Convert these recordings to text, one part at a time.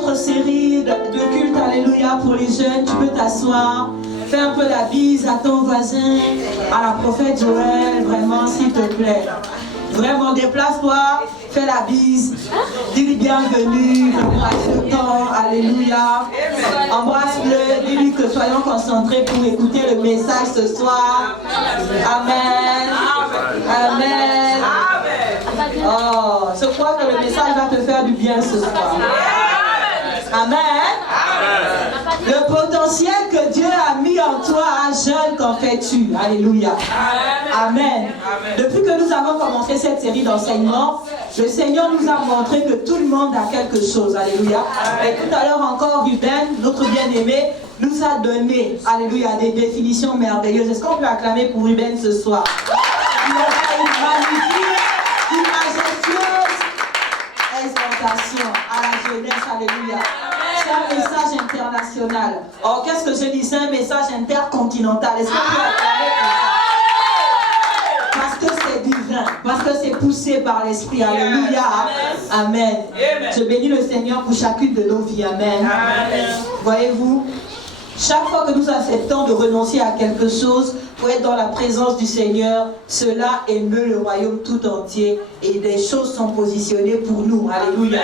notre série de culte, alléluia, pour les jeunes. Tu peux t'asseoir, fais un peu la bise à ton voisin, à la prophète Joël, vraiment, s'il te plaît. Vraiment, déplace-toi, fais la bise, dis-lui bienvenue, embrasse le temps, alléluia. Embrasse-le, dis-lui que soyons concentrés pour écouter le message ce soir. Amen. Amen. Oh, je crois que le message va te faire du bien ce soir. Amen. Le potentiel que Dieu a mis en toi, jeune, qu'en fais-tu? Alléluia. Amen. Depuis que nous avons commencé cette série d'enseignements, le Seigneur nous a montré que tout le monde a quelque chose. Alléluia. Et tout à l'heure encore, Ruben, notre bien-aimé, nous a donné, alléluia, des définitions merveilleuses. Est-ce qu'on peut acclamer pour Ruben ce soir? Il a fait une magnifique, une majestueuse exhortation à la jeunesse. Alléluia. C'est un message international. Oh, qu'est-ce que je dis? C'est un message intercontinental. Est-ce qu'on peut acclamer pour ça? Parce que c'est divin, parce que c'est poussé par l'Esprit. Alléluia. Amen. Je bénis le Seigneur pour chacune de nos vies. Amen. Voyez-vous, chaque fois que nous acceptons de renoncer à quelque chose pour être dans la présence du Seigneur, cela émeut le royaume tout entier et des choses sont positionnées pour nous. Alléluia.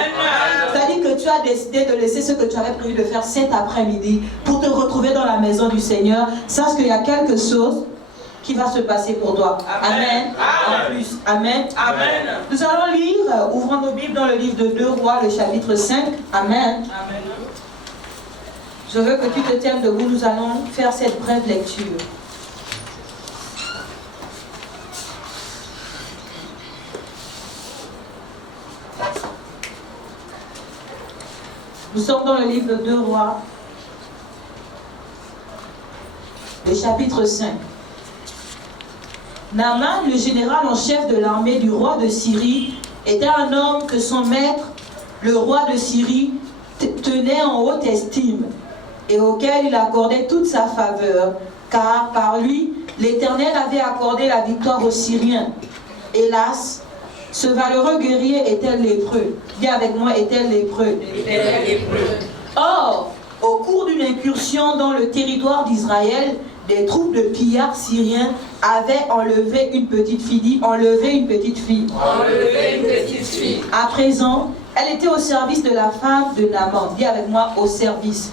C'est-à-dire que tu as décidé de laisser ce que tu avais prévu de faire cet après-midi pour te retrouver dans la maison du Seigneur. Sache qu'il y a quelque chose qui va se passer pour toi. Amen. En plus. Amen. Amen. Nous allons lire, ouvrons nos Bibles dans le livre de 2 Rois, le chapitre 5. Amen. Amen. Je veux que tu te tiennes debout, nous allons faire cette brève lecture. Nous sommes dans le livre de 2 Rois, le chapitre 5. Naaman, le général en chef de l'armée du roi de Syrie, était un homme que son maître, le roi de Syrie, tenait en haute estime et auquel il accordait toute sa faveur, car par lui, l'Éternel avait accordé la victoire aux Syriens. Hélas, ce valeureux guerrier était lépreux. Dis avec moi, était lépreux. Or, au cours d'une incursion dans le territoire d'Israël, des troupes de pillards syriens avaient enlevé une petite fille. À présent, elle était au service de la femme de Naaman. Dis avec moi, au service.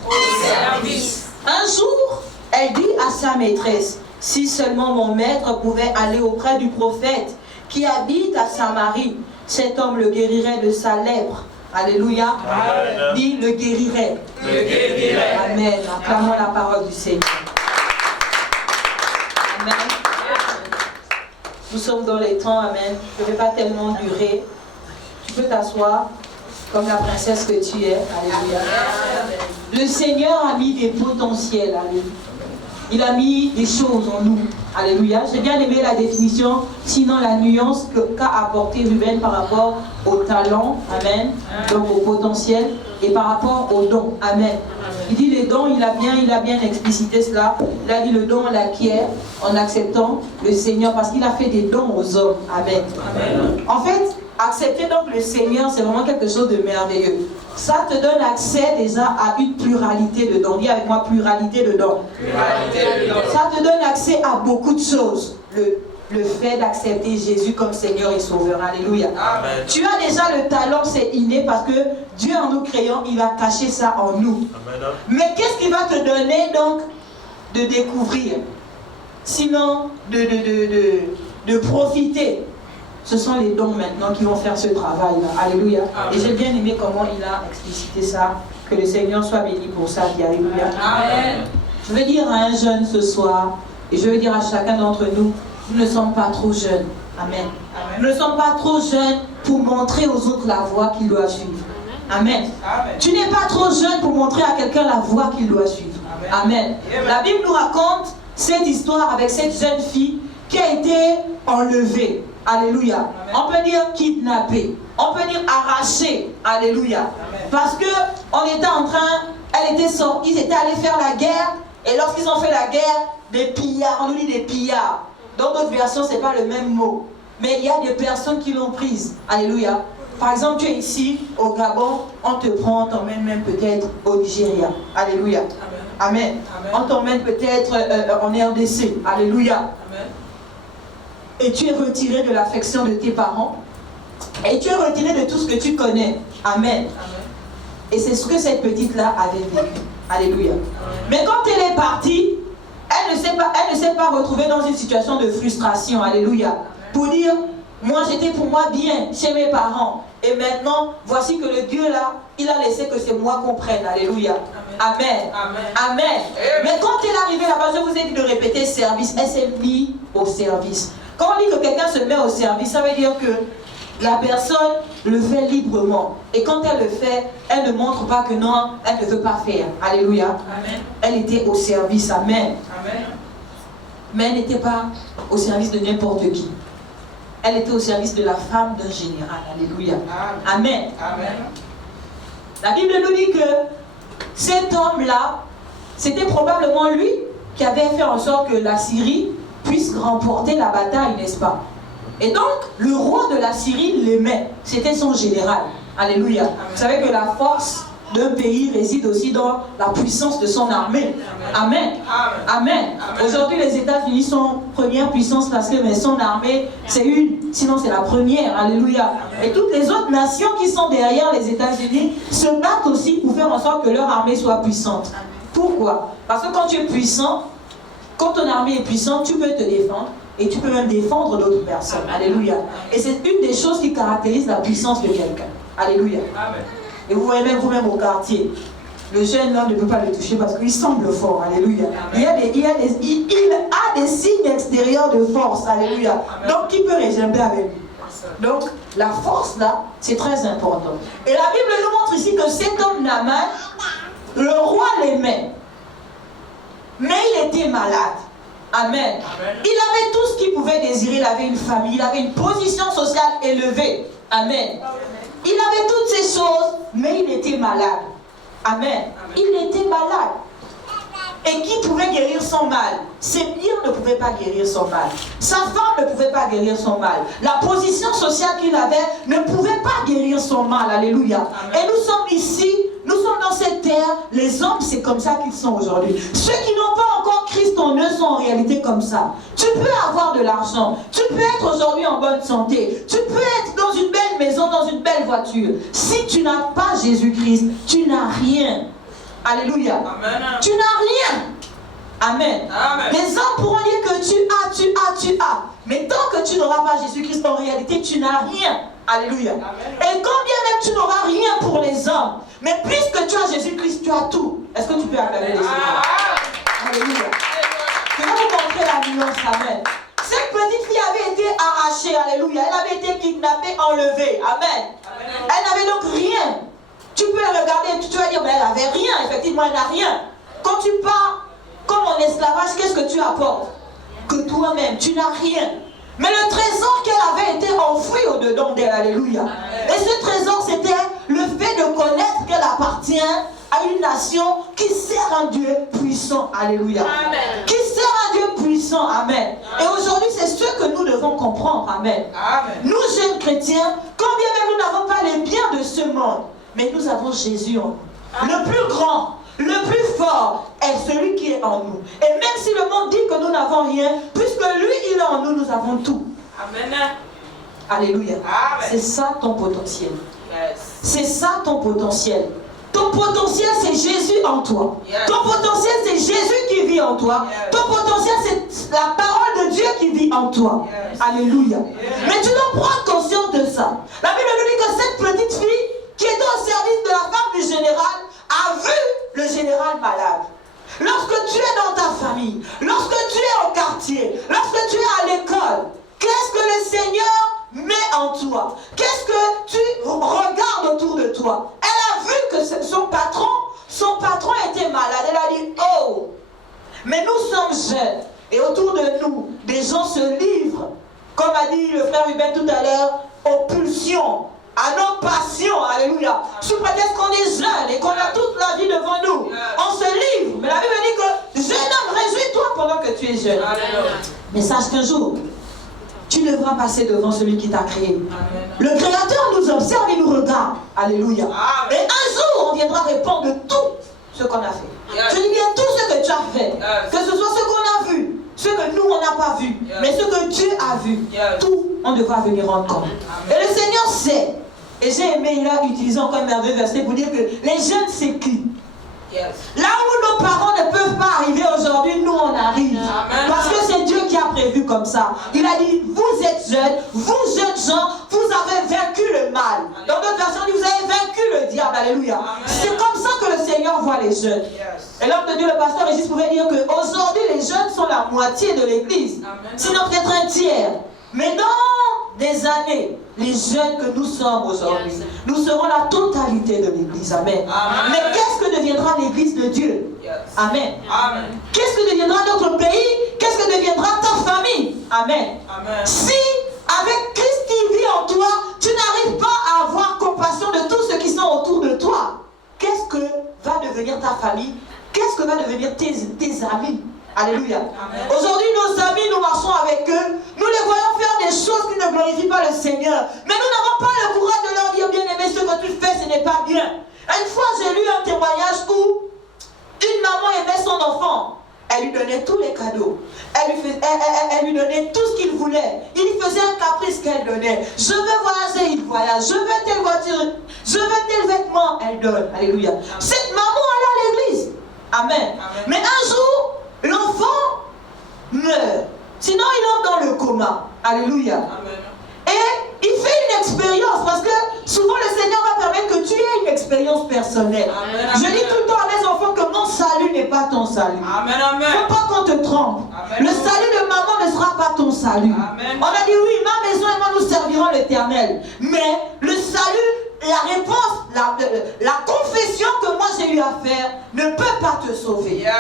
Un jour, elle dit à sa maîtresse, si seulement mon maître pouvait aller auprès du prophète qui habite à Samarie, cet homme le guérirait de sa lèpre. Alléluia. Amen. Dis, le guérirait. Amen. Acclamons la parole du Seigneur. Amen. Nous sommes dans les temps, amen. Je ne vais pas tellement durer. Tu peux t'asseoir comme la princesse que tu es. Alléluia. Le Seigneur a mis des potentiels. Alléluia. Il a mis des choses en nous. Alléluia. J'ai bien aimé la définition, sinon la nuance qu'a apporté Ruben par rapport au talent. Amen. Donc au potentiel et par rapport aux dons. Amen. Il dit les dons, il a bien explicité cela. Il a dit le don, on l'acquiert en acceptant le Seigneur parce qu'il a fait des dons aux hommes. Amen. Amen. En fait, accepter donc le Seigneur, c'est vraiment quelque chose de merveilleux. Ça te donne accès déjà à une pluralité de dons. Dis avec moi, pluralité de dons. Ça te donne accès à beaucoup de choses. Le fait d'accepter Jésus comme Seigneur et Sauveur. Alléluia. Amen. Tu as déjà le talent, c'est inné parce que Dieu en nous créant, il a caché ça en nous. Amen. Mais qu'est-ce qui va te donner donc de découvrir? Sinon, de profiter. Ce sont les dons maintenant qui vont faire ce travail-là. Alléluia. Amen. Et j'ai bien aimé comment il a explicité ça. Que le Seigneur soit béni pour ça. Alléluia. Amen. Je veux dire à un jeune ce soir, et je veux dire à chacun d'entre nous, nous ne sommes pas trop jeunes. Amen. Amen. Nous ne sommes pas trop jeunes pour montrer aux autres la voie qu'ils doivent suivre. Amen. Amen. Tu n'es pas trop jeune pour montrer à quelqu'un la voie qu'il doit suivre. Amen. Amen. La Bible nous raconte cette histoire avec cette jeune fille qui a été enlevée. Alléluia. Amen. On peut dire kidnappée. On peut dire arrachée. Alléluia. Amen. Parce que on était en train, elle était sortie, ils étaient allés faire la guerre. Et lorsqu'ils ont fait la guerre, des pillards, on nous dit des pillards. Dans d'autres versions, ce n'est pas le même mot. Mais il y a des personnes qui l'ont prise. Alléluia. Par exemple, tu es ici au Gabon, on te prend, on t'emmène même peut-être au Nigeria. Alléluia. Amen. Amen. On t'emmène peut-être en RDC. Alléluia. Amen. Et tu es retiré de l'affection de tes parents. Et tu es retiré de tout ce que tu connais. Amen. Amen. Et c'est ce que cette petite-là avait vécu. Alléluia. Amen. Mais quand elle est partie, elle ne s'est pas retrouvée dans une situation de frustration. Alléluia. Amen. Pour dire, moi j'étais pour moi bien chez mes parents. Et maintenant, voici que le Dieu là, il a laissé que c'est moi qu'on prenne. Alléluia. Amen. Amen. Amen. Amen. Mais quand elle est arrivée là-bas, je vous ai dit de répéter service. Elle s'est mise au service. Quand on dit que quelqu'un se met au service, ça veut dire que la personne le fait librement. Et quand elle le fait, elle ne montre pas que non, elle ne veut pas faire. Alléluia. Amen. Elle était au service. Amen. Amen. Mais elle n'était pas au service de n'importe qui. Elle était au service de la femme d'un général. Alléluia. Amen. Amen. La Bible nous dit que cet homme-là, c'était probablement lui qui avait fait en sorte que la Syrie puisse remporter la bataille, n'est-ce pas? Et donc, le roi de la Syrie l'aimait. C'était son général. Alléluia. Amen. Vous savez que la force d'un pays réside aussi dans la puissance de son armée. Amen. Amen. Amen. Amen. Aujourd'hui, les États-Unis sont première puissance parce que mais son armée, c'est une, sinon c'est la première. Alléluia. Amen. Et toutes les autres nations qui sont derrière les États-Unis se battent aussi pour faire en sorte que leur armée soit puissante. Amen. Pourquoi? Parce que quand tu es puissant, quand ton armée est puissante, tu peux te défendre. Et tu peux même défendre d'autres personnes. Amen. Alléluia. Et c'est une des choses qui caractérise la puissance de quelqu'un. Alléluia. Amen. Et vous voyez même vous-même au quartier, le jeune là ne peut pas le toucher parce qu'il semble fort. Alléluia. Il a des signes extérieurs de force. Alléluia. Amen. Donc qui peut régimer avec lui? Donc la force là, c'est très important. Et la Bible nous montre ici que cet homme Naaman, le roi l'aimait. Mais il était malade. Amen. Amen. Il avait tout ce qu'il pouvait désirer. Il avait une famille, il avait une position sociale élevée. Amen. Amen. Il avait toutes ces choses, mais il était malade. Amen. Amen. Il était malade. Et qui pouvait guérir son mal? Ses biens ne pouvaient pas guérir son mal. Sa femme ne pouvait pas guérir son mal. La position sociale qu'il avait ne pouvait pas guérir son mal. Alléluia. Amen. Et nous sommes ici, nous sommes dans cette terre. Les hommes, c'est comme ça qu'ils sont aujourd'hui. Ceux qui n'ont pas encore Christ en eux sont en réalité comme ça. Tu peux avoir de l'argent. Tu peux être aujourd'hui en bonne santé. Tu peux être dans une belle maison, dans une belle voiture. Si tu n'as pas Jésus-Christ, tu n'as rien. Alléluia. Amen. Tu n'as rien. Amen. Amen. Les hommes pourront dire que tu as. Mais tant que tu n'auras pas Jésus-Christ, en réalité, tu n'as rien. Alléluia. Amen. Et combien même tu n'auras rien pour les hommes, mais puisque tu as Jésus-Christ, tu as tout. Est-ce que tu peux acclamer les Seigneur? Alléluia. Je vais vous montrer la nuance. Amen. Cette petite fille avait été arrachée. Alléluia. Elle avait été kidnappée, enlevée. Amen. Amen. Elle n'avait donc rien. Tu peux regarder, tu vas dire, mais elle n'avait rien, effectivement, elle n'a rien. Quand tu pars comme en esclavage, qu'est-ce que tu apportes? Que toi-même, tu n'as rien. Mais le trésor qu'elle avait été enfoui au-dedans d'elle, alléluia. Amen. Et ce trésor, c'était le fait de connaître qu'elle appartient à une nation qui sert un Dieu puissant, alléluia. Amen. Qui sert un Dieu puissant, amen. Et aujourd'hui, c'est ce que nous devons comprendre, amen. Amen. Nous, jeunes chrétiens, combien même nous n'avons pas les biens de ce monde, mais nous avons Jésus en nous. Le plus grand, le plus fort est celui qui est en nous. Et même si le monde dit que nous n'avons rien, puisque lui, il est en nous, nous avons tout. Amen. Alléluia. C'est ça ton potentiel. Yes. C'est ça ton potentiel. Ton potentiel, c'est Jésus en toi. Yes. Ton potentiel, c'est Jésus qui vit en toi. Yes. Ton potentiel, c'est la parole de Dieu qui vit en toi. Yes. Alléluia. Yes. Mais tu dois prendre conscience de ça. La Bible nous dit que cette petite fille qui était au service de la femme du général a vu le général malade. Lorsque tu es dans ta famille, lorsque tu es au quartier, lorsque tu es à l'école, qu'est-ce que le Seigneur met en toi? Qu'est-ce que tu regardes autour de toi? Elle a vu que son patron était malade. Elle a dit, oh, mais nous sommes jeunes et autour de nous, des gens se livrent, comme a dit le frère Hubert tout à l'heure, aux pulsions, à nos passions, alléluia. Sous prétexte qu'on est jeune et qu'on a toute la vie devant nous, on se livre. Mais la Bible dit que jeune homme, réjouis-toi pendant que tu es jeune. Alléluia. Mais sache qu'un jour, tu devras passer devant celui qui t'a créé. Amen. Le Créateur nous observe, il pas. Alléluia. Et un jour, on viendra répondre de tout ce qu'on a fait. Je dis bien tout ce que tu as fait. Que ce soit ce qu'on a vu, ce que nous, on n'a pas vu, mais ce que Dieu a vu. Tout, on devra venir rendre compte. Et le Seigneur sait. Et j'ai aimé, il a utilisé encore un merveilleux verset pour dire que les jeunes s'équipent. Là où nos parents ne peuvent pas arriver aujourd'hui, nous on arrive. Parce que c'est Dieu qui a prévu comme ça. Il a dit, vous êtes jeunes, vous jeunes gens, vous avez vaincu le mal. Dans notre version, il dit, vous avez vaincu le diable. Alléluia. C'est comme ça que le Seigneur voit les jeunes. Et l'homme de Dieu, le pasteur Régis, pouvait dire qu'aujourd'hui, les jeunes sont la moitié de l'église. Sinon peut-être un tiers. Mais dans des années, les jeunes que nous sommes aujourd'hui, nous serons la totalité de l'église. Amen. Mais qu'est-ce que deviendra l'église de Dieu? Amen. Qu'est-ce que deviendra notre pays? Qu'est-ce que deviendra ta famille? Amen. Si avec Christ qui vit en toi, tu n'arrives pas à avoir compassion de tous ceux qui sont autour de toi, qu'est-ce que va devenir ta famille? Qu'est-ce que va devenir tes amis? Alléluia. Aujourd'hui, nos amis, nous marchons avec eux. Nous les voyons faire des choses qui ne glorifient pas le Seigneur. Mais nous n'avons pas le courage de leur dire, bien aimé, ce que tu fais, ce n'est pas bien. Une fois, j'ai lu un témoignage où une maman aimait son enfant. Elle lui donnait tous les cadeaux. Elle lui donnait tout ce qu'il voulait. Il faisait un caprice qu'elle donnait. Je veux voyager, il voyage. Je veux telle voiture. Je veux tel vêtement. Elle donne. Alléluia. Cette maman allait à l'église. Amen. Mais un jour, l'enfant meurt. Sinon, il entre dans le coma. Alléluia. Amen. Et il fait une expérience parce que souvent le Seigneur va permettre que tu aies une expérience personnelle. Amen. Je dis tout le temps à mes enfants que mon salut n'est pas ton salut. Il ne faut pas qu'on te trompe. Amen. Le salut de maman ne sera pas ton salut. Amen. On a dit oui, ma maison et moi nous servirons l'Éternel. Mais le salut, la réponse, la confession que moi j'ai eu à faire ne peut pas te sauver. Yes.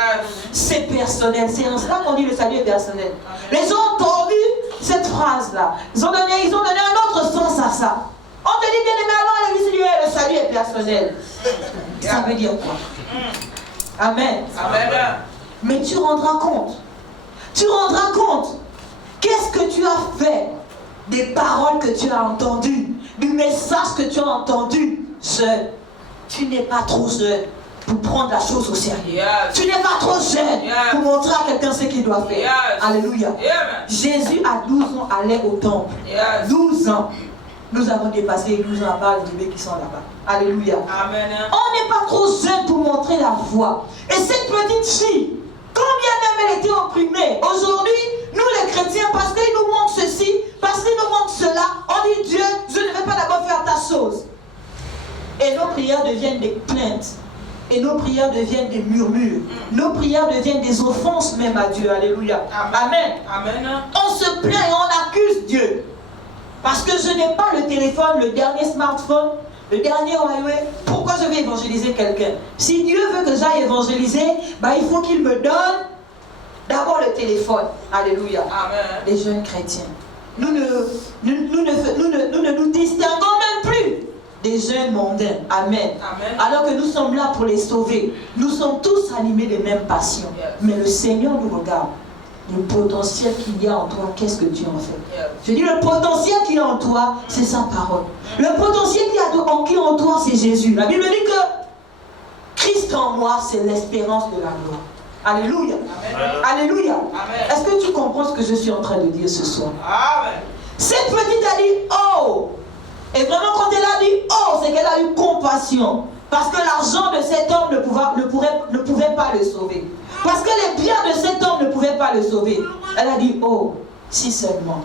C'est personnel. C'est en cela qu'on dit le salut est personnel. Amen. Les gens ont entendu cette phrase-là. Ils ont donné un autre sens à ça. On te dit bien aimé, alors à l'église, le salut est personnel. Ça veut dire quoi? Amen. Amen. Mais tu rendras compte. Tu rendras compte. Qu'est-ce que tu as fait des paroles que tu as entendues, du message que tu as entendu, jeune. Tu n'es pas trop jeune pour prendre la chose au sérieux. Yes. Tu n'es pas trop jeune pour montrer à quelqu'un ce qu'il doit faire. Yes. Alléluia. Yes. Jésus à 12 ans allait au temple. Yes. 12 ans. Nous avons dépassé les 12 ans à part les bébés qui sont là-bas. Alléluia. Amen. On n'est pas trop jeune pour montrer la voie. Et cette petite fille, combien même elle était opprimée, aujourd'hui, nous les chrétiens, parce qu'il nous manque ceci, parce qu'il nous manque cela, on dit Dieu, je ne vais pas d'abord faire ta chose. Et nos prières deviennent des plaintes. Et nos prières deviennent des murmures. Nos prières deviennent des offenses même à Dieu. Alléluia. Amen. Amen. On se plaint et on accuse Dieu. Parce que je n'ai pas le téléphone, le dernier smartphone, le dernier Huawei. Pourquoi je vais évangéliser quelqu'un? Si Dieu veut que j'aille évangéliser, il faut qu'il me donne d'abord le téléphone. Alléluia. Amen. Les jeunes chrétiens. Nous ne nous distinguons même plus des jeunes mondains. Amen. Amen. Alors que nous sommes là pour les sauver. Nous sommes tous animés des mêmes passions. Yes. Mais le Seigneur nous regarde. Le potentiel qu'il y a en toi, qu'est-ce que tu en fais? Yes. Je dis le potentiel qu'il y a en toi, c'est sa parole. Le potentiel qu'il y a en toi, c'est Jésus. La Bible dit que Christ en moi, c'est l'espérance de la gloire. Alléluia. Amen. Alléluia. Amen. Est-ce que tu comprends ce que je suis en train de dire ce soir? Amen. Cette petite a dit oh. Et vraiment quand elle a dit oh, c'est qu'elle a eu compassion. Parce que l'argent de cet homme ne pouvait pas le sauver. Parce que les biens de cet homme ne pouvaient pas le sauver. Elle a dit oh, si seulement.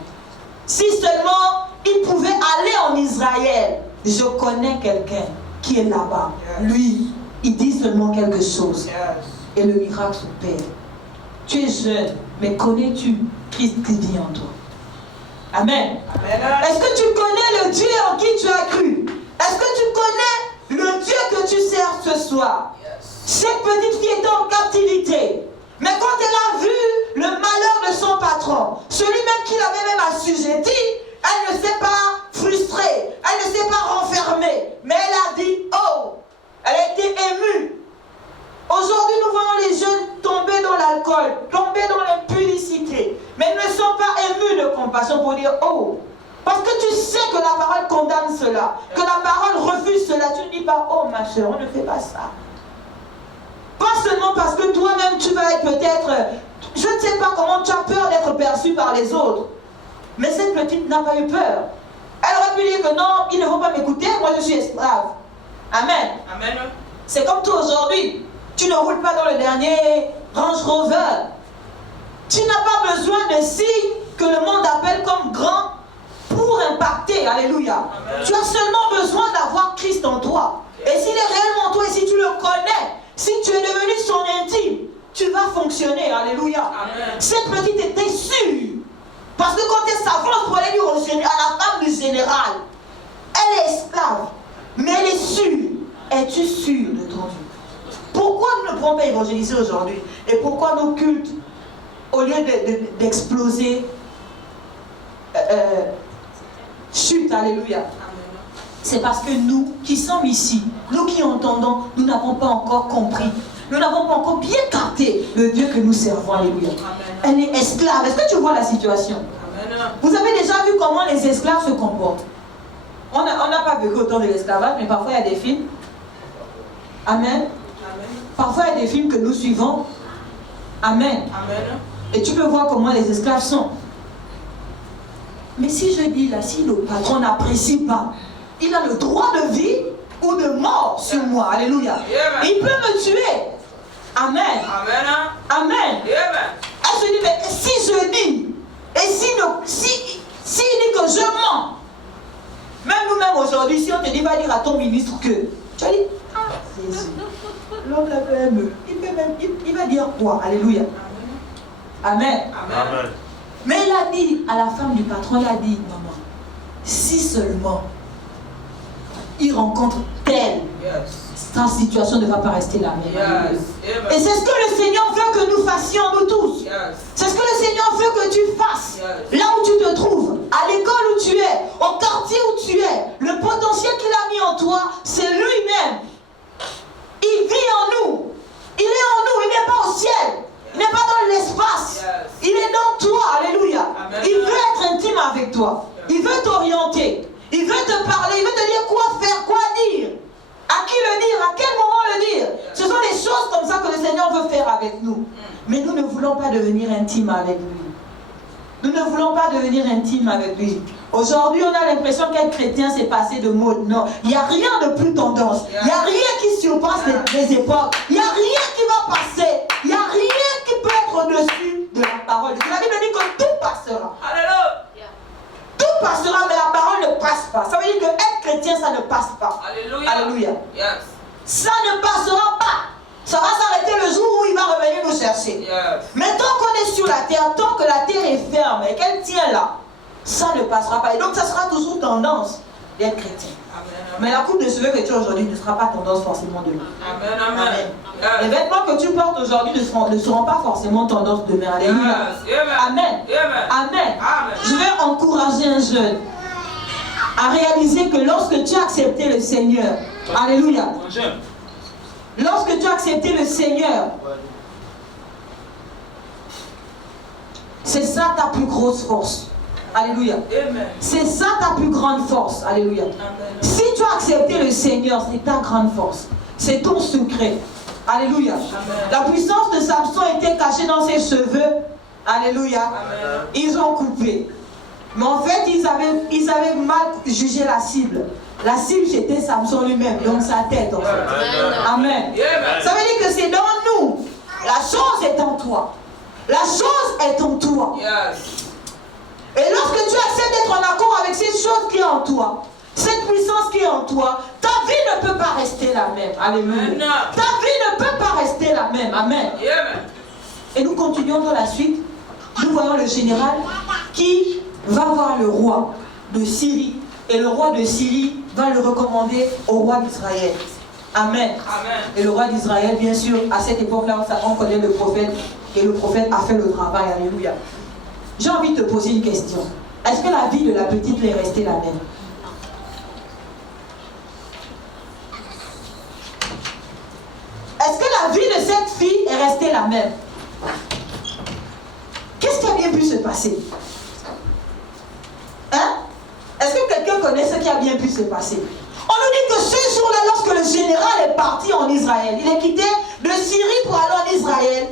Si seulement il pouvait aller en Israël. Je connais quelqu'un qui est là-bas. Lui, il dit seulement quelque chose. Et le miracle s'opère. Tu es jeune, mais connais-tu Christ qui vit en toi? Amen. Amen. Est-ce que tu connais le Dieu en qui tu as cru? Est-ce que tu connais le Dieu que tu sers ce soir? Cette petite fille était en captivité. Mais quand elle a vu le malheur de son patron, celui-même qui l'avait même assujetti, elle ne s'est pas frustrée, elle ne s'est pas renfermée, mais elle a dit oh, elle a été émue. Aujourd'hui, nous voyons les jeunes tomber dans l'alcool, tomber dans l'impudicité, mais ils ne sont pas émus de compassion pour dire oh, parce que tu sais que la parole condamne cela, que la parole refuse vu cela, tu ne dis pas, oh ma soeur, on ne fait pas ça. Pas seulement parce que toi-même tu vas être peut-être, je ne sais pas comment tu as peur d'être perçu par les autres. Mais cette petite n'a pas eu peur. Elle aurait pu dire que non, ils ne vont pas m'écouter, moi je suis esclave. Amen. Amen. C'est comme toi aujourd'hui. Tu ne roules pas dans le dernier Range Rover. Tu n'as pas besoin de signes que le monde appelle comme grand pour impacter. Alléluia. Amen. Tu as seulement besoin d'avoir Christ en toi. Et s'il est réellement en toi et si tu le connais, si tu es devenu son intime, tu vas fonctionner. Alléluia. Amen. Cette petite était sûre. Parce que quand elle s'avance pour aller dire à la femme du général, elle est esclave, mais elle est sûre. Es-tu sûr de ton Dieu? Pourquoi nous ne pouvons pas évangéliser aujourd'hui? Et pourquoi nos cultes, au lieu d'exploser, chutent? Alléluia. C'est parce que nous qui sommes ici, nous qui entendons, nous n'avons pas encore compris. Nous n'avons pas encore bien capté le Dieu que nous servons. Alléluia. Elle est esclave. Est-ce que tu vois la situation? Amen. Vous avez déjà vu comment les esclaves se comportent? On n'a pas vécu autant de l'esclavage, mais parfois il y a des films. Amen. Amen. Parfois il y a des films que nous suivons. Amen. Amen. Et tu peux voir comment les esclaves sont. Mais si je dis là, si le patron n'apprécie pas, il a le droit de vie ou de mort sur moi. Alléluia. Il peut me tuer. Amen. Amen. Amen. Elle se dit, mais si je dis, et si il dit que je mens, même nous-mêmes aujourd'hui, si on te dit, va dire à ton ministre que, tu vas dire, ah, Jésus, l'homme là peut aimer. Il va dire quoi? Alléluia. Amen. Amen. Mais il a dit à la femme du patron, il a dit, maman, si seulement il rencontre tel, sa situation ne va pas rester la même. Et c'est ce que le Seigneur veut que nous fassions, nous tous. C'est ce que le Seigneur veut que tu fasses. Là où tu te trouves, à l'école où tu es, au quartier où tu es, le potentiel qu'il a mis en toi, c'est lui-même. Il vit en nous. Il est en nous, il n'est pas au ciel. Il n'est pas dans l'espace. Il est dans toi. Alléluia. Il veut être intime avec toi. Il veut t'orienter. Il veut te parler. Il veut te dire quoi faire, quoi dire. À qui le dire, à quel moment le dire. Ce sont des choses comme ça que le Seigneur veut faire avec nous. Mais nous ne voulons pas devenir intimes avec lui. Nous ne voulons pas devenir intimes avec lui. Aujourd'hui, on a l'impression qu'être chrétien, c'est passer de mode. Non, il n'y a rien de plus tendance. Il n'y a rien qui surpasse les époques. Il n'y a rien qui va passer. Il n'y a rien qui peut être au-dessus de la parole. La Bible dit que tout passera. Alléluia. Tout passera, mais la parole ne passe pas. Ça veut dire que être chrétien, ça ne passe pas. Alléluia. Alléluia. Yes. Ça ne passera pas. Ça va s'arrêter le jour où il va revenir nous chercher. Yes. Mais tant qu'on est sur la terre, tant que la terre est ferme et qu'elle tient là, ça ne passera pas. Et donc ça sera toujours tendance d'être chrétien. Amen. Mais la coupe de cheveux que tu as aujourd'hui ne sera pas tendance forcément demain. Amen. Amen. Amen. Yes. Les vêtements que tu portes aujourd'hui ne seront pas forcément tendance demain. Alléluia. Yes. Amen. Amen. Amen. Amen. Je vais encourager un jeune à réaliser que lorsque tu as accepté le Seigneur, alléluia, lorsque tu as accepté le Seigneur, c'est ça ta plus grosse force. Alléluia. C'est ça ta plus grande force. Alléluia. Amen. Si tu as accepté le Seigneur, c'est ta grande force. C'est ton secret. Alléluia. Amen. La puissance de Samson était cachée dans ses cheveux. Alléluia. Amen. Ils ont coupé. Mais en fait, ils avaient mal jugé la cible. La cible, c'était Samson lui-même, donc sa tête. En fait. Amen. Amen. Ça veut dire que c'est dans nous. La chose est en toi. La chose est en toi. Yes. Et lorsque tu acceptes d'être en accord avec cette chose qui est en toi, cette puissance qui est en toi, ta vie ne peut pas rester la même. Alléluia. Ta vie ne peut pas rester la même. Amen. Et nous continuons dans la suite. Nous voyons le général qui va voir le roi de Syrie. Et le roi de Syrie va le recommander au roi d'Israël. Amen. Amen. Et le roi d'Israël, bien sûr, à cette époque-là, on connaît le prophète. Et le prophète a fait le travail. Alléluia. J'ai envie de te poser une question. Est-ce que la vie de la petite est restée la même? Est-ce que la vie de cette fille est restée la même? Qu'est-ce qui a bien pu se passer? Hein? Est-ce que quelqu'un connaît ce qui a bien pu se passer? On nous dit que ce général est parti en Israël. Il est quitté de Syrie pour aller en Israël.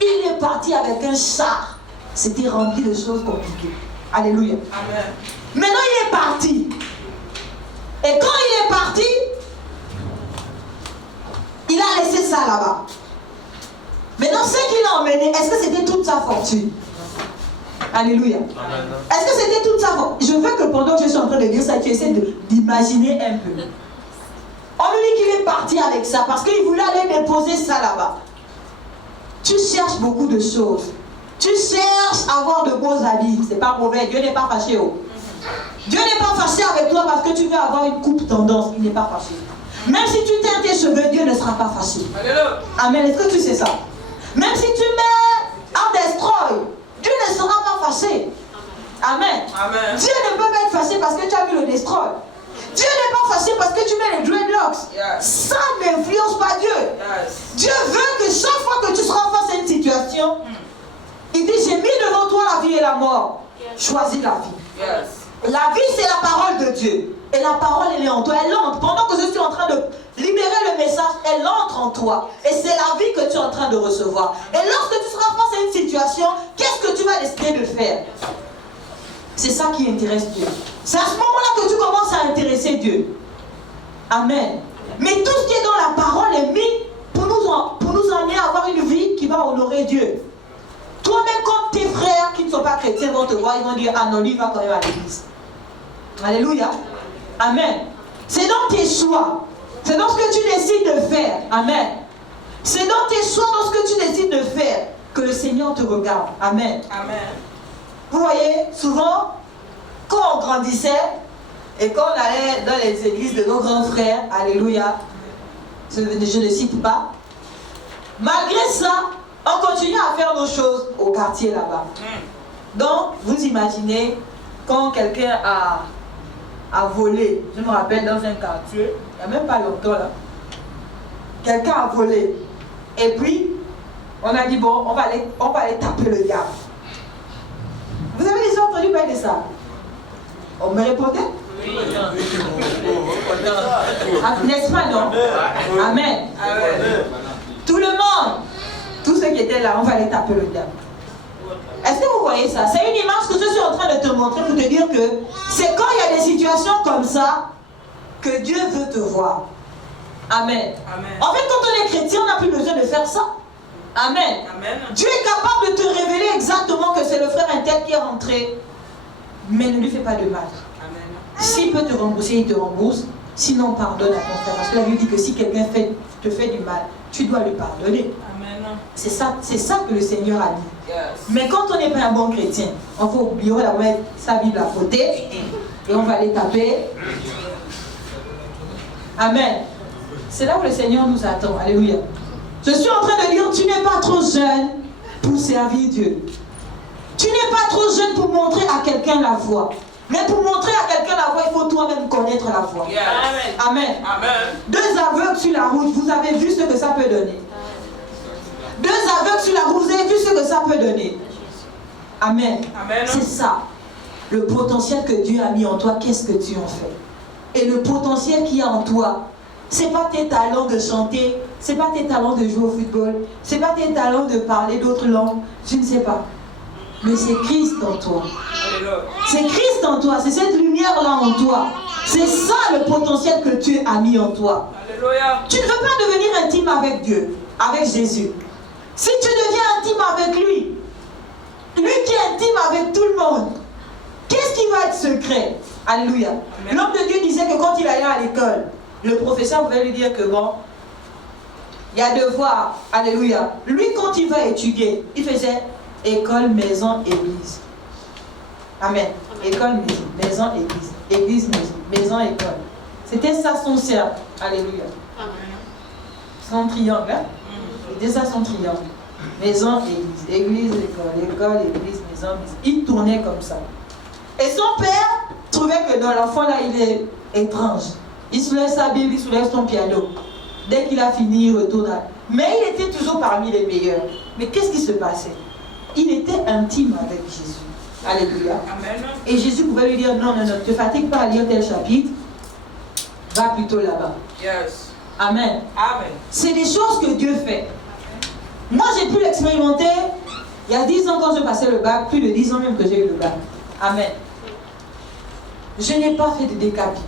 Il est parti avec un char. C'était rempli de choses compliquées. Alléluia. Amen. Maintenant, il est parti. Et quand il est parti, il a laissé ça là-bas. Maintenant, ce qu'il a emmené, est-ce que c'était toute sa fortune? Alléluia. Est-ce que c'était toute sa fortune? Je veux que pendant que je suis en train de dire ça, tu essaies d'imaginer un peu. On lui dit qu'il est parti avec ça parce qu'il voulait aller déposer ça là-bas. Tu cherches beaucoup de choses. Tu cherches à avoir de beaux habits. C'est pas mauvais. Dieu n'est pas fâché. Oh. Dieu n'est pas fâché avec toi parce que tu veux avoir une coupe tendance. Il n'est pas fâché. Même si tu teintes tes cheveux, Dieu ne sera pas fâché. Alléluia. Amen. Est-ce que tu sais ça? Même si tu mets un destroy, Dieu ne sera pas fâché. Amen. Amen. Dieu ne peut pas être fâché parce que tu as vu le destroy. Dieu n'est pas fâché parce que tu mets les dreadlocks. Yes. Ça n'influence pas Dieu. Yes. Dieu veut que chaque fois que tu seras face à une situation, il dit, j'ai mis devant toi la vie et la mort. Choisis la vie. Yes. La vie, c'est la parole de Dieu. Et la parole, elle est en toi. Elle entre. Pendant que je suis en train de libérer le message, elle entre en toi. Et c'est la vie que tu es en train de recevoir. Et lorsque tu seras face à une situation, qu'est-ce que tu vas décider de faire? C'est ça qui intéresse Dieu. C'est à ce moment-là que tu commences à intéresser Dieu. Amen. Mais tout ce qui est dans la parole est mis pour nous amener à avoir une vie qui va honorer Dieu. Toi-même, quand tes frères qui ne sont pas chrétiens vont te voir, ils vont dire, ah non, lui va quand même à l'église. Alléluia. Amen. C'est dans tes choix. C'est dans ce que tu décides de faire. Amen. C'est dans tes choix, dans ce que tu décides de faire, que le Seigneur te regarde. Amen. Amen. Vous voyez, souvent, quand on grandissait et quand on allait dans les églises de nos grands frères, alléluia, je ne cite pas, malgré ça, on continue à faire nos choses au quartier là-bas. Donc, vous imaginez, quand quelqu'un a volé, je me rappelle dans un quartier, il n'y a même pas longtemps là, quelqu'un a volé. Et puis, on a dit, bon, on va aller taper le diable. Vous avez déjà entendu parler de ça? On me répondait? Oui. Ah, n'est-ce pas, non? Amen. Amen. Tout le monde, tous ceux qui étaient là, on va aller taper le diable. Est-ce que vous voyez ça? C'est une image que je suis en train de te montrer pour te dire que c'est quand il y a des situations comme ça que Dieu veut te voir. Amen. Amen. En fait, quand on est chrétien, on n'a plus besoin de faire ça. Amen. Amen. Dieu est capable de te révéler exactement que c'est le frère intel qui est rentré, mais ne lui fais pas de mal. Amen. S'il peut te rembourser, il te rembourse. Sinon, pardonne à ton frère. Parce que la Bible dit que si quelqu'un te fait du mal, tu dois lui pardonner. Amen. C'est ça que le Seigneur a dit. Yes. Mais quand on n'est pas un bon chrétien, on va oublier de mettre sa Bible à côté et on va aller taper. Amen. C'est là où le Seigneur nous attend. Alléluia. Je suis en train de dire, tu n'es pas trop jeune pour servir Dieu. Tu n'es pas trop jeune pour montrer à quelqu'un la voie. Mais pour montrer à quelqu'un la voie, il faut toi-même connaître la voie. Yes. Amen. Amen. Deux aveugles sur la route, vous avez vu ce que ça peut donner. Deux aveugles sur la route, vous avez vu ce que ça peut donner. Amen. Amen. C'est ça. Le potentiel que Dieu a mis en toi, qu'est-ce que tu en fais? Et le potentiel qu'il y a en toi, c'est pas tes talents de chanter, c'est pas tes talents de jouer au football, c'est pas tes talents de parler d'autres langues, je ne sais pas. Mais c'est Christ en toi. Alléluia. C'est Christ en toi, c'est cette lumière-là en toi. C'est ça le potentiel que Dieu a mis en toi. Alléluia. Tu ne veux pas devenir intime avec Dieu, avec Jésus. Si tu deviens intime avec lui, lui qui est intime avec tout le monde, qu'est-ce qui va être secret? Alléluia. L'homme de Dieu disait que quand il allait à l'école, le professeur pouvait lui dire que bon, il y a devoir. Alléluia. Lui, quand il va étudier, il faisait école, maison, église. Amen. École, maison, maison, église. Église, maison, maison, école. C'était ça son cercle. Alléluia. Son triangle. Hein? C'était ça son triangle. Maison, église. Église, école. École, église, maison, maison. Il tournait comme ça. Et son père trouvait que dans l'enfant là, il est étrange. Il soulève sa Bible, il soulève son piano. Dès qu'il a fini, il retourne. Mais il était toujours parmi les meilleurs. Mais qu'est-ce qui se passait? Il était intime avec Jésus. Alléluia. Amen. Et Jésus pouvait lui dire, non, non, non, ne te fatigue pas à lire tel chapitre. Va plutôt là-bas. Yes. Amen. Amen. C'est des choses que Dieu fait. Moi, j'ai pu l'expérimenter il y a 10 ans quand je passais le bac, plus de 10 ans même que j'ai eu le bac. Amen. Je n'ai pas fait de décapis.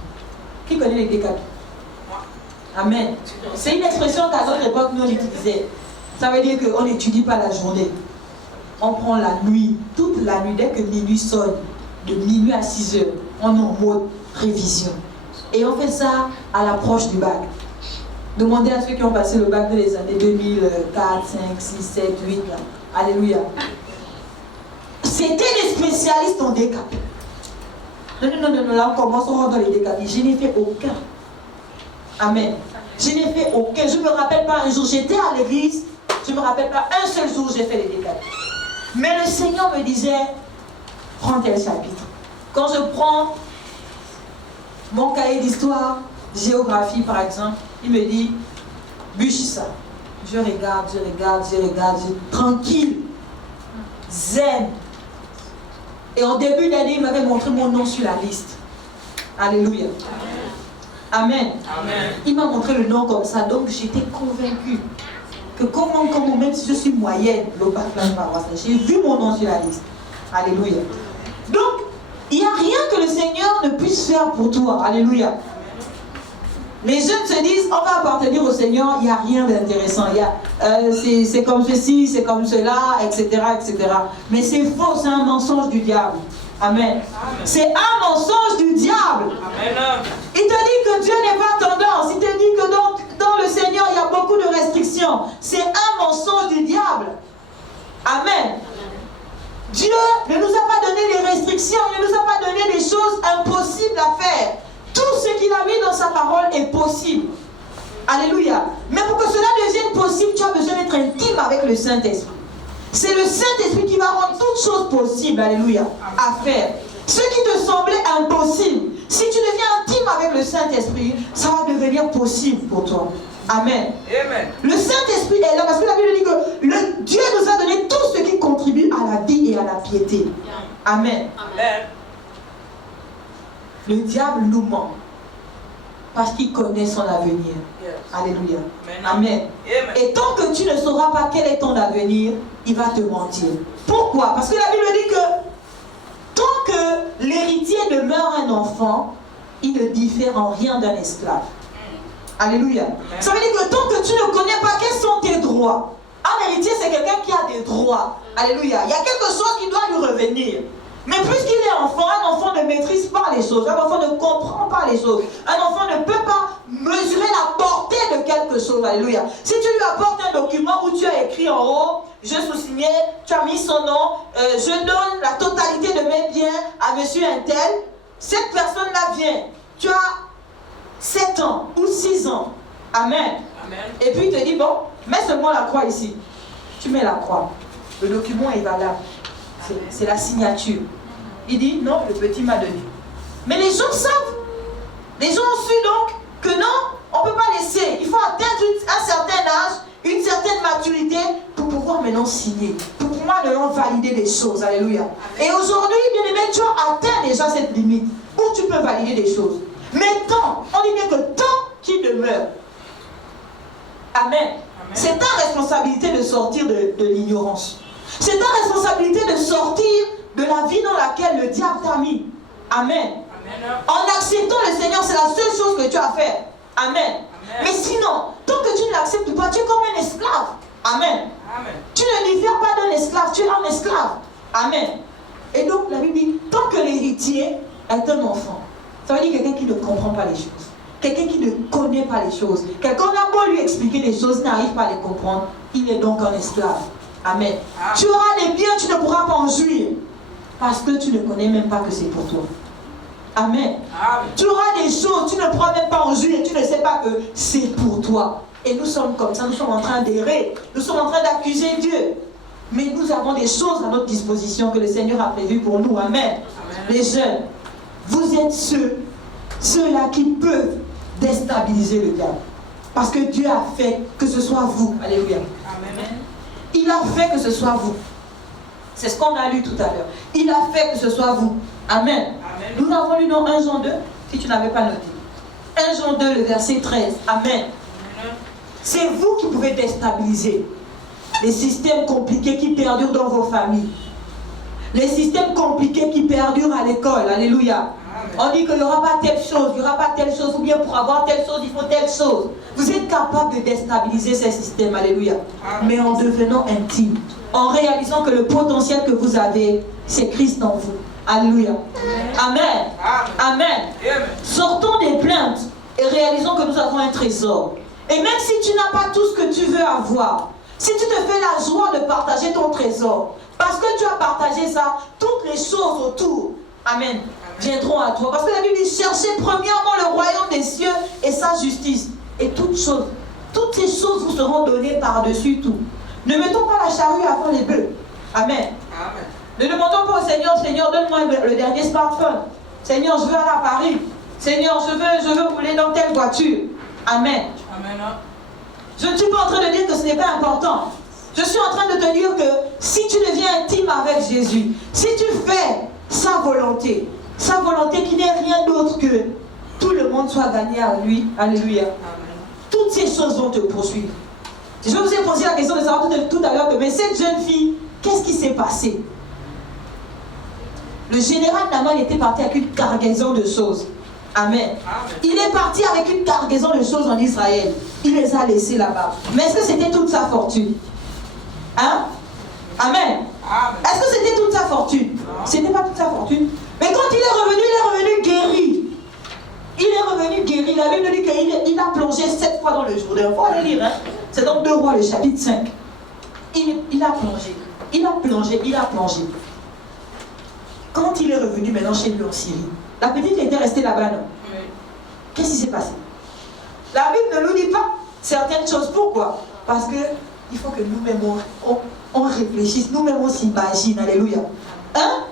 Qui connaît les décapis? Amen. C'est une expression qu'à notre époque, nous, on utilisait. Ça veut dire qu'on n'étudie pas la journée. On prend la nuit, toute la nuit, dès que minuit sonne, de minuit à 6 heures, on est en mode révision. Et on fait ça à l'approche du bac. Demandez à ceux qui ont passé le bac de les années 2004, 5, 6, 7, 8. Là. Alléluia. C'était des spécialistes en décapis. Non, là on commence, on rentre dans les décapis. Je n'ai fait aucun. Amen. Je n'ai fait aucun. Je ne me rappelle pas un jour, j'étais à l'église, je ne me rappelle pas un seul jour j'ai fait les décapis. Mais le Seigneur me disait, prends tel chapitre. Quand je prends mon cahier d'histoire, géographie par exemple, il me dit, bûche ça. Je regarde, tranquille, zen. Et en début d'année, il m'avait montré mon nom sur la liste. Alléluia. Amen. Amen. Il m'a montré le nom comme ça, donc j'étais convaincue que comment, même si je suis moyenne, le bac j'ai vu mon nom sur la liste. Alléluia. Donc, il n'y a rien que le Seigneur ne puisse faire pour toi. Alléluia. Les jeunes se disent, on va appartenir au Seigneur, il n'y a rien d'intéressant. C'est comme ceci, c'est comme cela, etc. etc. Mais c'est faux, c'est un mensonge du diable. Amen. C'est un mensonge du diable. Amen. Il te dit que Dieu n'est pas tendance. Il te dit que dans le Seigneur, il y a beaucoup de restrictions. C'est un mensonge du diable. Amen. Dieu ne nous a pas donné des restrictions, il ne nous a pas donné des choses impossibles à faire. Tout ce qu'il a mis dans sa parole est possible. Alléluia. Mais pour que cela devienne possible, tu as besoin d'être intime avec le Saint-Esprit. C'est le Saint-Esprit qui va rendre toutes choses possibles, alléluia, à faire. Ce qui te semblait impossible, si tu deviens intime avec le Saint-Esprit, ça va devenir possible pour toi. Amen. Amen. Le Saint-Esprit est là parce que la Bible dit que Dieu nous a donné tout ce qui contribue à la vie et à la piété. Amen. Amen. Le diable nous ment parce qu'il connaît son avenir. Yes. Alléluia. Amen. Amen. Amen. Et tant que tu ne sauras pas quel est ton avenir, il va te mentir. Pourquoi? Parce que la Bible dit que tant que l'héritier demeure un enfant, il ne diffère en rien d'un esclave. Alléluia. Ça veut dire que tant que tu ne connais pas quels sont tes droits, un héritier c'est quelqu'un qui a des droits. Alléluia. Il y a quelque chose qui doit lui revenir. Mais puisqu'il est enfant, un enfant ne maîtrise pas les choses, un enfant ne comprend pas les choses, un enfant ne peut pas mesurer la portée de quelque chose. Alléluia. Si tu lui apportes un document où tu as écrit en haut, je sous-signais, tu as mis son nom, je donne la totalité de mes biens à monsieur un tel, cette personne-là vient. Tu as 7 ans ou 6 ans. Amen. Amen. Et puis il te dit, bon, mets seulement la croix ici. Tu mets la croix. Le document est valable. C'est la signature. Il dit, non, le petit m'a donné. Mais les gens savent. Les gens ont su donc que non, on ne peut pas laisser. Il faut atteindre un certain âge, une certaine maturité pour pouvoir maintenant signer. Pour pouvoir maintenant valider des choses. Alléluia. Et aujourd'hui, bien aimé, tu as atteint déjà cette limite où tu peux valider des choses. Mais tant, on dit bien que tant qu'il demeure. Amen. Amen. C'est ta responsabilité de sortir de l'ignorance. C'est ta responsabilité de sortir de la vie dans laquelle le diable t'a mis. Amen. Amen. En acceptant le Seigneur, c'est la seule chose que tu as à faire. Amen. Amen. Mais sinon, tant que tu ne l'acceptes pas, tu es comme un esclave. Amen. Amen. Tu ne diffères pas d'un esclave, tu es un esclave. Amen. Et donc, la Bible dit, tant que l'héritier est un enfant, ça veut dire quelqu'un qui ne comprend pas les choses. Quelqu'un qui ne connaît pas les choses. Quelqu'un a beau lui expliquer les choses, n'arrive pas à les comprendre. Il est donc un esclave. Amen. Amen. Tu auras des biens, tu ne pourras pas en jouir. Parce que tu ne connais même pas que c'est pour toi. Amen. Amen. Tu auras des choses, tu ne pourras même pas en jouir. Tu ne sais pas que c'est pour toi. Et nous sommes comme ça, nous sommes en train d'errer. Nous sommes en train d'accuser Dieu. Mais nous avons des choses à notre disposition que le Seigneur a prévues pour nous. Amen. Amen. Les jeunes, vous êtes ceux-là qui peuvent déstabiliser le diable. Parce que Dieu a fait que ce soit vous. Alléluia. Amen. Il a fait que ce soit vous. C'est ce qu'on a lu tout à l'heure. Il a fait que ce soit vous. Amen. Amen. Nous avons lu dans 1 Jean 2, si tu n'avais pas noté. 1 Jean 2, le verset 13. Amen. C'est vous qui pouvez déstabiliser les systèmes compliqués qui perdurent dans vos familles. Les systèmes compliqués qui perdurent à l'école. Alléluia. On dit qu'il n'y aura pas telle chose, il n'y aura pas telle chose, ou bien pour avoir telle chose, il faut telle chose. Vous êtes capable de déstabiliser ces systèmes. Alléluia. Mais en devenant intime, en réalisant que le potentiel que vous avez, c'est Christ en vous. Alléluia. Amen. Amen. Sortons des plaintes et réalisons que nous avons un trésor. Et même si tu n'as pas tout ce que tu veux avoir, si tu te fais la joie de partager ton trésor, parce que tu as partagé ça, toutes les choses autour, amen, viendront à toi. Parce que la Bible dit, cherchez premièrement le royaume des cieux et sa justice. Et toutes ces choses vous seront données par-dessus tout. Ne mettons pas la charrue avant les bœufs. Amen. Amen. Ne demandons pas au Seigneur, Seigneur, donne-moi le dernier smartphone. Seigneur, je veux aller à Paris. Seigneur, je veux rouler dans telle voiture. Amen. Amen. Je ne suis pas en train de dire que ce n'est pas important. Je suis en train de te dire que si tu deviens intime avec Jésus, si tu fais sa volonté qui n'est rien d'autre que tout le monde soit gagné à lui, alléluia. Amen. Toutes ces choses vont te poursuivre. Je vous ai posé la question de savoir tout à l'heure que, mais cette jeune fille, qu'est-ce qui s'est passé? Le général Naaman était parti avec une cargaison de choses. Amen. Il est parti avec une cargaison de choses en Israël. Il les a laissées là-bas. Mais est-ce que c'était toute sa fortune? Hein? Amen. Est-ce que c'était toute sa fortune? Ce n'était pas toute sa fortune. Mais quand il est revenu guéri. Il est revenu guéri. La Bible dit qu'il a plongé 7 fois dans le Jourdain. Il faut aller lire. Hein? C'est donc 2 Rois, le chapitre 5. Il a plongé. Il a plongé. Il a plongé. Quand il est revenu maintenant chez lui en Syrie, la petite était restée là-bas, non? Oui. Qu'est-ce qui s'est passé? La Bible ne nous dit pas certaines choses. Pourquoi? Parce qu'il faut que nous-mêmes on réfléchisse, nous-mêmes on s'imagine. Alléluia. Hein?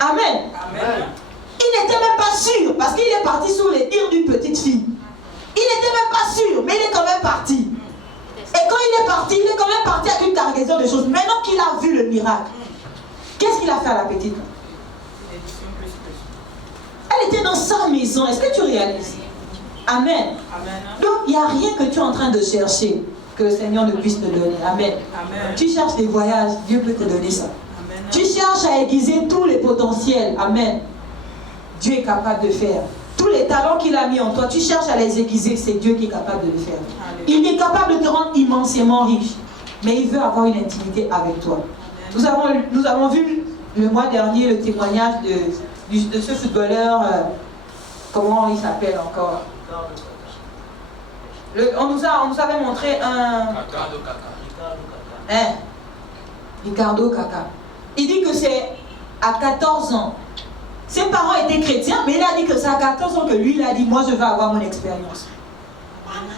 Amen. Amen. Il n'était même pas sûr, parce qu'il est parti sous les dires d'une petite fille. Il n'était même pas sûr, mais il est quand même parti. Et quand il est quand même parti avec une cargaison de choses. Maintenant qu'il a vu le miracle, qu'est-ce qu'il a fait à la petite? Elle était dans sa maison. Est-ce que tu réalises? Amen. Amen. Donc, il n'y a rien que tu es en train de chercher que le Seigneur ne puisse te donner. Amen. Amen. Tu cherches des voyages, Dieu peut te donner ça. Amen. Tu cherches à aiguiser tous les potentiels. Amen. Dieu est capable de faire. Tous les talents qu'il a mis en toi, tu cherches à les aiguiser, c'est Dieu qui est capable de le faire. Amen. Il est capable de te rendre immensément riche. Mais il veut avoir une intimité avec toi. Nous avons vu le mois dernier le témoignage de ce footballeur, comment il s'appelle encore? On nous avait montré un... Ricardo Kaka. Il dit que c'est à 14 ans. Ses parents étaient chrétiens, mais il a dit que c'est à 14 ans que lui, il a dit, moi je veux avoir mon expérience.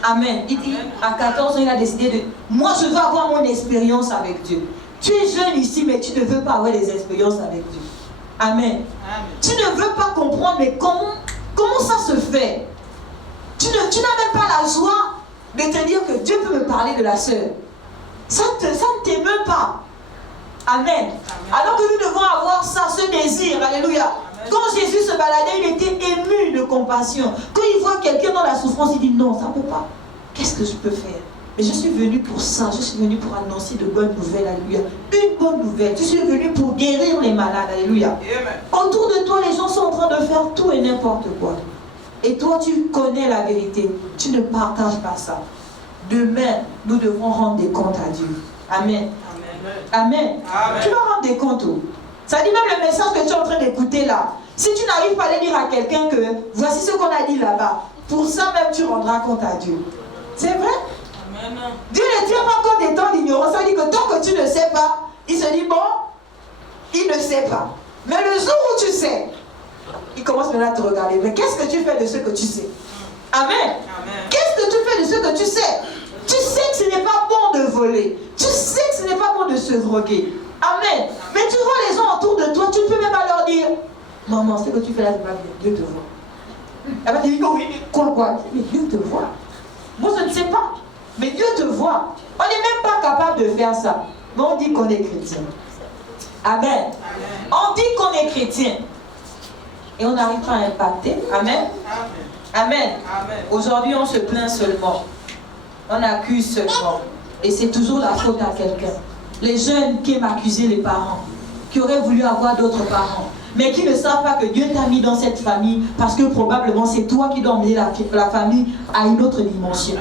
Amen. Il dit, à 14 ans, il a décidé de... Moi je veux avoir mon expérience avec Dieu. Tu es jeune ici, mais tu ne veux pas avoir des expériences avec Dieu. Amen. Amen. Tu ne veux pas comprendre, mais comment ça se fait? Tu n'as même pas la joie de te dire que Dieu peut me parler de la sœur. Ça ne t'émeut pas. Amen. Amen. Alors que nous devons avoir ça, ce désir. Alléluia. Amen. Quand Jésus se baladait, il était ému de compassion. Quand il voit quelqu'un dans la souffrance, il dit non, ça ne peut pas. Qu'est-ce que je peux faire? Mais je suis venu pour ça, je suis venu pour annoncer de bonnes nouvelles, alléluia. Une bonne nouvelle, je suis venu pour guérir les malades, alléluia. Amen. Autour de toi, les gens sont en train de faire tout et n'importe quoi. Et toi, tu connais la vérité, tu ne partages pas ça. Demain, nous devrons rendre des comptes à Dieu. Amen. Amen. Amen. Amen. Tu vas rendre des comptes. Ça dit même le message que tu es en train d'écouter là. Si tu n'arrives pas à le dire à quelqu'un que voici ce qu'on a dit là-bas, pour ça même tu rendras compte à Dieu. C'est vrai? Dieu ne tient pas compte des temps d'ignorance. Ça dit que tant que tu ne sais pas, il se dit bon, il ne sait pas. Mais le jour où tu sais, il commence maintenant à te regarder. Mais qu'est-ce que tu fais de ce que tu sais? Amen. Qu'est-ce que tu fais de ce que tu sais? Tu sais que ce n'est pas bon de voler. Tu sais que ce n'est pas bon de se droguer. Amen. Mais tu vois les gens autour de toi, tu ne peux même pas leur dire maman, ce que tu fais là, c'est pas bien. Dieu te voit. Elle va te dire oui, mais quoi? Mais Dieu te voit. Moi, je ne sais pas. Mais Dieu te voit. On n'est même pas capable de faire ça. Mais on dit qu'on est chrétien. Amen. Amen. On dit qu'on est chrétien. Et on n'arrive pas à impacter. Amen. Amen. Amen. Aujourd'hui, on se plaint seulement. On accuse seulement. Et c'est toujours la faute à quelqu'un. Les jeunes qui aiment accuser les parents, qui auraient voulu avoir d'autres parents, mais qui ne savent pas que Dieu t'a mis dans cette famille parce que probablement c'est toi qui dois emmener la famille à une autre dimension.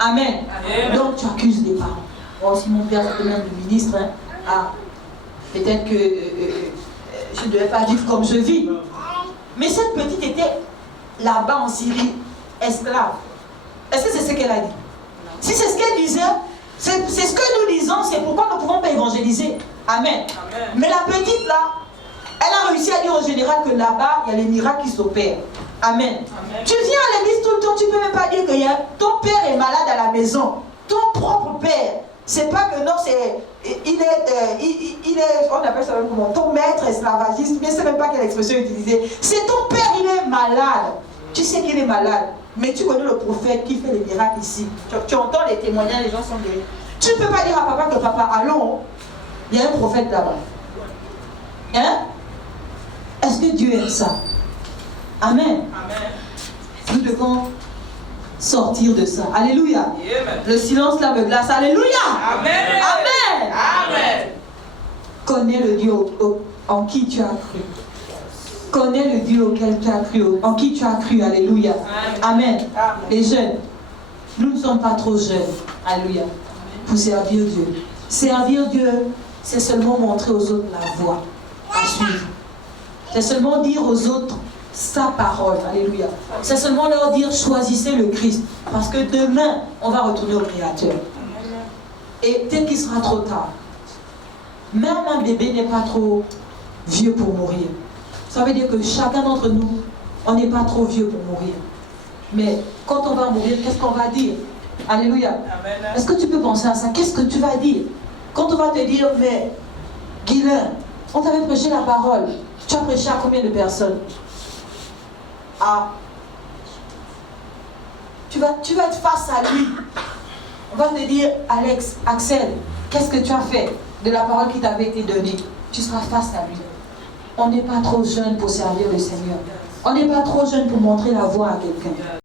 Amen. Donc tu accuses les parents. Moi aussi, mon père, c'était même le ministre. Hein. Ah, peut-être que je ne devais pas vivre comme je vis. Mais cette petite était là-bas en Syrie, esclave. Est-ce que c'est ce qu'elle a dit? Si c'est ce qu'elle disait, c'est ce que nous disons, c'est pourquoi nous ne pouvons pas évangéliser. Amen. Mais la petite là, elle a réussi à dire au général que là-bas, il y a les miracles qui s'opèrent. Amen. Tu viens à l'église tout le temps, tu ne peux même pas dire que ton père est malade à la maison. Ton propre père. C'est pas que non, c'est. Il est. On appelle ça comment? Ton maître esclavagiste, mais c'est même pas quelle expression utiliser. C'est ton père, il est malade. Tu sais qu'il est malade. Mais tu connais le prophète qui fait les miracles ici. Tu entends les témoignages, les gens sont guéris. Tu ne peux pas dire à papa que papa, allons, il y a un prophète là-bas. Hein? Est-ce que Dieu aime ça? Amen. Nous devons sortir de ça. Alléluia. Amen. Le silence là me glace. Alléluia. Amen. Amen. Amen. Connais le Dieu en qui tu as cru. Connais le Dieu auquel tu as cru, en qui tu as cru. Alléluia. Amen. Amen. Les jeunes, nous ne sommes pas trop jeunes. Alléluia. Pour servir Dieu. Servir Dieu, c'est seulement montrer aux autres la voie à suivre. C'est seulement dire aux autres sa parole. Alléluia. C'est seulement leur dire choisissez le Christ. Parce que demain, on va retourner au Créateur. Et peut-être qu'il sera trop tard. Même un bébé n'est pas trop vieux pour mourir. Ça veut dire que chacun d'entre nous, on n'est pas trop vieux pour mourir. Mais quand on va mourir, qu'est-ce qu'on va dire? Alléluia. Est-ce que tu peux penser à ça? Qu'est-ce que tu vas dire? Quand on va te dire, mais Guilain, on t'avait prêché la parole. Tu as prêché à combien de personnes? Ah. Tu vas être face à lui. On va te dire, Alex, Axel, qu'est-ce que tu as fait de la parole qui t'avait été donnée? Tu seras face à lui. On n'est pas trop jeune pour servir le Seigneur. On n'est pas trop jeune pour montrer la voie à quelqu'un.